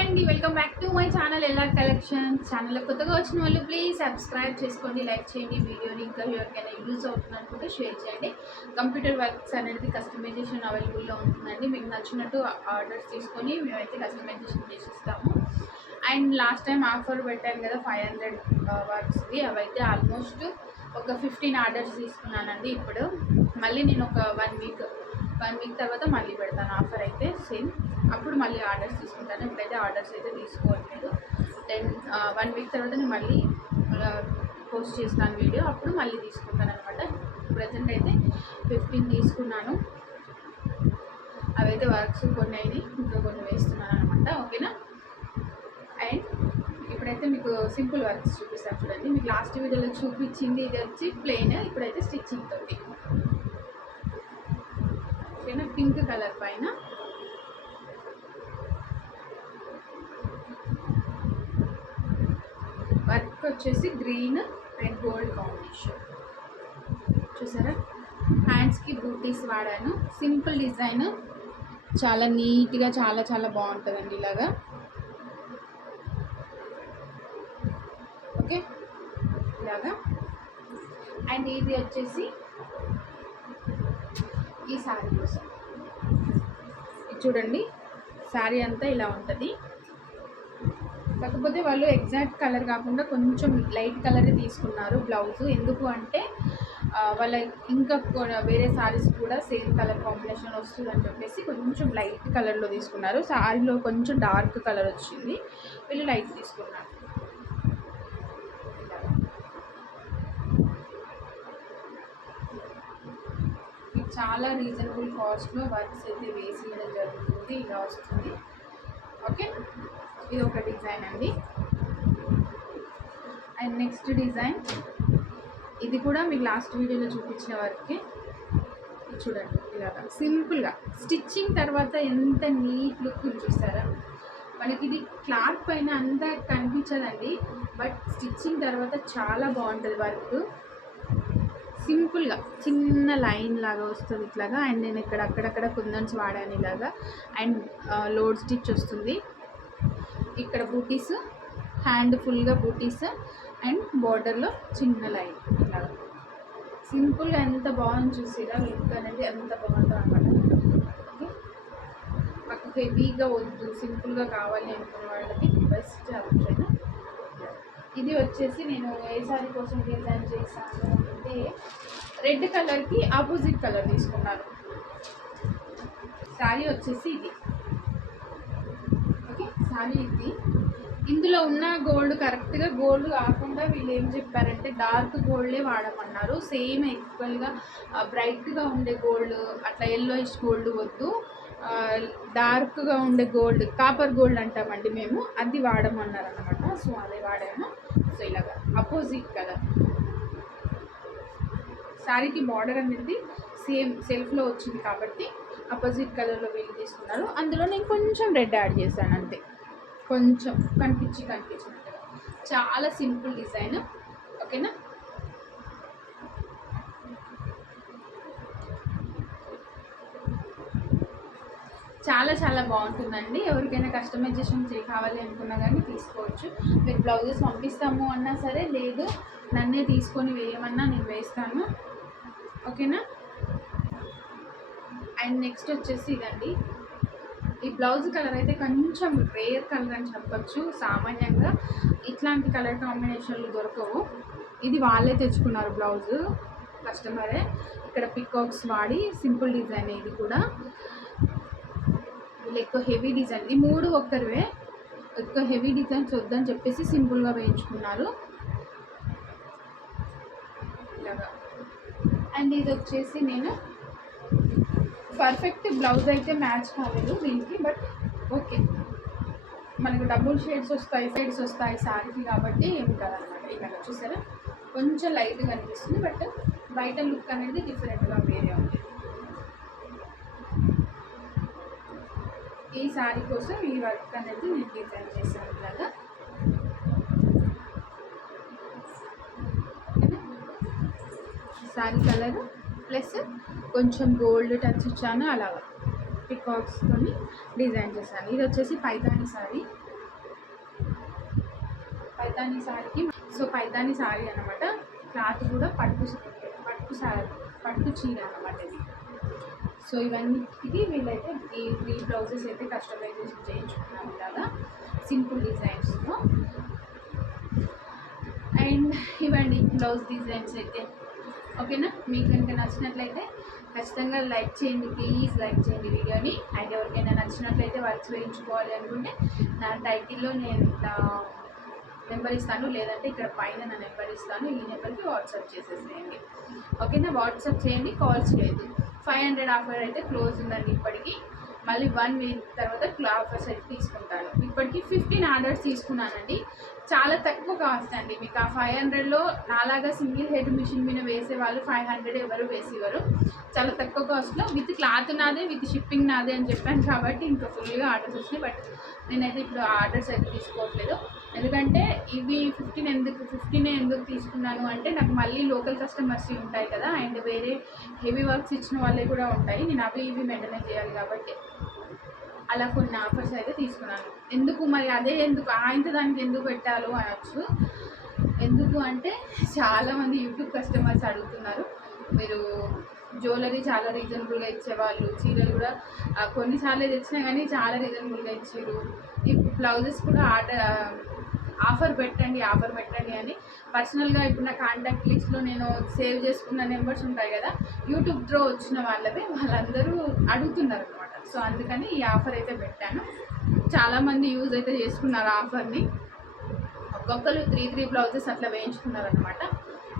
అండి, welcome back to my channel LR collections. ఛానల్లో కొత్తగా వచ్చిన వాళ్ళు ప్లీజ్ సబ్స్క్రైబ్ చేసుకోండి, లైక్ చేయండి. వీడియోని ఇంకా ఎవరికైనా యూజ్ అవుతుంది అనుకుంటే షేర్ చేయండి. కంప్యూటర్ వర్క్స్ అనేది కస్టమైజేషన్ అవైలబుల్లో ఉంటుందండి. మీకు నచ్చినట్టు ఆర్డర్స్ తీసుకొని మేమైతే కస్టమైజేషన్ చేసిస్తాము. అండ్ లాస్ట్ టైం ఆఫర్ పెట్టాను కదా 500 వర్క్స్ది, అవైతే ఆల్మోస్ట్ ఒక 15 ఆర్డర్స్ తీసుకున్నానండి. ఇప్పుడు మళ్ళీ నేను ఒక 1 వీక్ తర్వాత మళ్ళీ పెడతాను ఆఫర్ అయితే సేమ్. అప్పుడు మళ్ళీ ఆర్డర్స్ తీసుకుంటాను. ఇప్పుడైతే ఆర్డర్స్ అయితే తీసుకోవట్లేదు. 1 వీక్ తర్వాత నేను మళ్ళీ పోస్ట్ చేస్తాను వీడియో, అప్పుడు మళ్ళీ తీసుకుంటాను అనమాట. ప్రజెంట్ అయితే 15 తీసుకున్నాను. అవైతే వర్క్స్ కొన్ని అయినాయి, ఇంకా కొన్ని వేస్తున్నాను అనమాట. ఓకేనా. అండ్ ఇప్పుడైతే మీకు సింపుల్ వర్క్స్ చూపిస్తాను చూడండి. మీకు లాస్ట్ వీడియోలో చూపించింది ఇది వచ్చి ప్లెయిన్, ఇప్పుడైతే స్టిచ్చింగ్ తోటి. ఓకేనా. పింక్ కలర్ పైన వర్క్ వచ్చేసి గ్రీన్ అండ్ గోల్డ్ కాంబినేషన్ చూసారా. హ్యాండ్స్కి బూటీస్ వాడాను. సింపుల్ డిజైన్, చాలా నీట్గా చాలా బాగుంటుందండి ఇలాగా. ఓకే, ఇలాగా. అండ్ ఇది వచ్చేసి ఈ శారీ కోసం చూడండి. శారీ అంతా ఇలా ఉంటుంది. కాకపోతే వాళ్ళు ఎగ్జాక్ట్ కలర్ కాకుండా కొంచెం లైట్ కలరే తీసుకున్నారు బ్లౌజ్. ఎందుకు అంటే వాళ్ళ ఇంకా వేరే శారీస్ కూడా సేమ్ కలర్ కాంబినేషన్ వస్తుందని చెప్పేసి కొంచెం లైట్ కలర్లో తీసుకున్నారు. శారీలో కొంచెం డార్క్ కలర్ వచ్చింది, వీళ్ళు లైట్ తీసుకున్నారు. చాలా రీజనబుల్ కాస్ట్లో వర్క్స్ అయితే వేసి ఇవ్వడం జరుగుతుంది. ఇలా వస్తుంది. ఓకే, ఇది ఒక డిజైన్ అండి. అండ్ నెక్స్ట్ డిజైన్ ఇది కూడా మీకు లాస్ట్ వీడియోలో చూపించిన వర్కే. చూడండి ఇలాగా సింపుల్గా స్టిచ్చింగ్ తర్వాత ఎంత నీట్ లుక్ చూస్తారా. మనకి ఇది క్లాత్ పైన అంత కనిపించదండి, బట్ స్టిచ్చింగ్ తర్వాత చాలా బాగుంటుంది వర్క్. సింపుల్గా చిన్న లైన్ లాగా వస్తుంది ఇట్లాగా. అండ్ నేను ఇక్కడ అక్కడక్కడ కుందన్స్ వాడాను ఇలాగా. అండ్ లోడ్ స్టిచ్ వస్తుంది. ఇక్కడ బూటీస్, హ్యాండ్ ఫుల్గా బూటీస్ అండ్ బార్డర్లో చిన్న లైన్ ఇలాగా. సింపుల్గా ఎంత బాగుంది చూసిరా. లుక్ అనేది ఎంత బాగుంటుంది అనమాట. మాకు హెవీగా వద్దు, సింపుల్గా కావాలి అనుకున్న వాళ్ళకి బెస్ట్ ఆప్షన్. ఇది వచ్చేసి నేను ఏ సారీ కోసం డిజైన్ చేశాను అంటే రెడ్ కలర్కి ఆపోజిట్ కలర్ తీసుకున్నాను. శారీ వచ్చేసి ఇది. ఓకే, శారీ ఇది. ఇందులో ఉన్న గోల్డ్ కరెక్ట్గా గోల్డ్ కాకుండా వీళ్ళు ఏం చెప్పారంటే డార్క్ గోల్డే వాడమన్నారు. సేమ్ ఈక్వల్గా బ్రైట్గా ఉండే గోల్డ్, అట్లా ఎల్లోయిష్ గోల్డ్ వద్దు, డార్క్గా ఉండే గోల్డ్, కాపర్ గోల్డ్ అంటామండి మేము, అది వాడమన్నారు అనమాట. సో అదే వాడాము. సో ఇలాగా అపోజిట్ కలర్. శారీకి బార్డర్ అనేది సేమ్ సెల్ఫ్లో వచ్చింది కాబట్టి అపోజిట్ కలర్లో వీళ్ళు తీసుకున్నారు. అందులో నేను కొంచెం రెడ్ యాడ్ చేశాను అంతే, కొంచెం కనిపించినట్టుగా. చాలా సింపుల్ డిజైన్. ఓకేనా. చాలా బాగుంటుందండి. ఎవరికైనా కస్టమైజేషన్ కావాలి అనుకున్నా కానీ తీసుకోవచ్చు. మీరు బ్లౌజెస్ పంపిస్తాము అన్నా సరే, లేదు నన్నే తీసుకొని వేయమన్నా నేను వేస్తాను. ఓకేనా. అండ్ నెక్స్ట్ వచ్చేసి ఇదండి. ఈ బ్లౌజ్ కలర్ అయితే కొంచెం రేర్ కలర్ అని చెప్పచ్చు. సామాన్యంగా ఇట్లాంటి కలర్ కాంబినేషన్లు దొరకవు. ఇది వాళ్ళే తెచ్చుకున్నారు బ్లౌజు, కస్టమరే. ఇక్కడ పికాక్స్ వాడి సింపుల్ డిజైన్. ఇది కూడా వీళ్ళు ఎక్కువ హెవీ డిజైన్, ఈ 3 ఒక్కరివే, ఎక్కువ హెవీ డిజైన్స్ వద్దని చెప్పేసి సింపుల్గా వేయించుకున్నారు ఇలాగా. అండ్ ఇది వచ్చేసి నేను పర్ఫెక్ట్ బ్లౌజ్ అయితే మ్యాచ్ కాలేదు దీనికి, బట్ ఓకే, మనకు డబుల్ షేడ్స్ వస్తాయి శారీకి కాబట్టి ఏమి కాదనమాట. ఇలాగ చూసారా, కొంచెం లైట్గా అనిపిస్తుంది, బట్ బయట లుక్ అనేది డిఫరెంట్గా వేరే ఉంది. ఈ శారీ కోసం ఈ వర్క్ అనేది నేను డిజైన్ చేశాను ఇలాగా. శారీ కలర్ ప్లస్ కొంచెం గోల్డ్ టచ్ ఇచ్చాను అలాగా. పికాక్స్తో డిజైన్ చేశాను. ఇది వచ్చేసి పైతాని శారీ. పైతానీ సారీకి. సో పైతానీ సారీ అనమాట. క్లాత్ కూడా పట్టు చీర అనమాట ఇది. సో ఇవన్నిటికి వీళ్ళైతే ఈ 3 బ్లౌజెస్ అయితే కస్టమైజేషన్ చేయించుకున్నాం ఇలాగా సింపుల్ డిజైన్స్తో. అండ్ ఇవ్వండి బ్లౌజ్ డిజైన్స్ అయితే. ఓకేనా, మీకు కనుక నచ్చినట్లయితే ఖచ్చితంగా లైక్ చేయండి, ప్లీజ్ లైక్ చేయండి వీడియోని. అండ్ ఎవరికైనా నచ్చినట్లయితే వర్క్స్ వేయించుకోవాలి అనుకుంటే నా టైటిల్లో నేను నెంబర్ ఇస్తాను, లేదంటే ఇక్కడ పైన నా నెంబర్ ఇస్తాను, ఈ నెంబర్కి వాట్సాప్ చేసేసేయండి. ఓకేనా, వాట్సాప్ చేయండి, కాల్ చేయొద్దు. 500 ఆఫర్ అయితే క్లోజ్ ఉందండి ఇప్పటికి. మళ్ళీ 1 వీక్ తర్వాత ఆఫర్స్ అయితే తీసుకుంటాను. ఇప్పటికి 15 ఆర్డర్స్ తీసుకున్నానండి. చాలా తక్కువ కాస్ట్ అండి. మీకు ఆ 500లో నాలాగా సింగిల్ హెడ్ మిషన్ మీద వేసే వాళ్ళు 500 ఎవరు వేసేవారు. చాలా తక్కువ కాస్ట్లో విత్ క్లాత్ నాదే, విత్ షిప్పింగ్ నాదే అని చెప్పాను కాబట్టి ఇంకా ఫుల్గా ఆర్డర్స్ వచ్చినాయి. బట్ నేనైతే ఇప్పుడు ఆర్డర్స్ అయితే తీసుకోవట్లేదు. ఎందుకంటే ఇవి 15 ఎందుకు తీసుకున్నాను అంటే నాకు మళ్ళీ లోకల్ కస్టమర్స్ ఉంటాయి కదా, అండ్ వేరే హెవీ వర్క్స్ ఇచ్చిన వాళ్ళే కూడా ఉంటాయి. నేను అవి ఇవి మెయింటైన్ చేయాలి కాబట్టి అలా కొన్ని ఆఫర్స్ అయితే తీసుకున్నాను. ఎందుకు మరి అదే ఎందుకు దానికి ఎందుకు పెట్టాలో అనొచ్చు. ఎందుకు అంటే చాలామంది యూట్యూబ్ కస్టమర్స్ అడుగుతున్నారు, మీరు జ్యువెలరీ చాలా రీజనబుల్గా ఇచ్చేవాళ్ళు, చీరలు కూడా కొన్నిసార్లు తెచ్చినా కానీ చాలా రీజనబుల్గా ఇచ్చారు, ఈ బ్లౌజెస్ కూడా ఆఫర్ పెట్టండి అని పర్సనల్గా ఇప్పుడు నా కాంటాక్ట్ లిస్ట్లో నేను సేవ్ చేసుకున్న నెంబర్స్ ఉంటాయి కదా, యూట్యూబ్ త్రో వచ్చిన వాళ్ళందరూ అడుగుతున్నారు అనమాట. సో అందుకని ఈ ఆఫర్ అయితే పెట్టాను. చాలామంది యూజ్ అయితే చేసుకున్నారు ఆఫర్ని. ఒక్కొక్కరు 3 బ్లౌజెస్ అట్లా వేయించుకున్నారనమాట.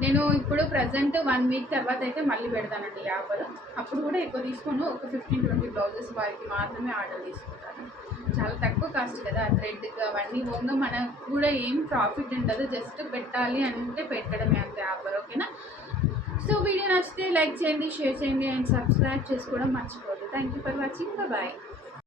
నేను ఇప్పుడు ప్రజెంట్ 1 వీక్ తర్వాత అయితే మళ్ళీ పెడతానండి ఈ ఆఫర్. అప్పుడు కూడా ఎక్కువ తీసుకోను, ఒక 15-20 బ్లౌజెస్ వారికి మాత్రమే ఆర్డర్ తీసుకుంటాను. చాలా తక్కువ కాస్ట్ కదా, థ్రెడ్ అవన్నీ పోగా మనకు కూడా ఏం ప్రాఫిట్ ఉండదు, జస్ట్ పెట్టాలి అంటే పెట్టడమే అంతే ఆఫర్. ఓకేనా, సో వీడియో నచ్చితే లైక్ చేయండి, షేర్ చేయండి అండ్ సబ్స్క్రైబ్ చేసుకోవడం మర్చిపోవద్దు. Thank you for watching, bye.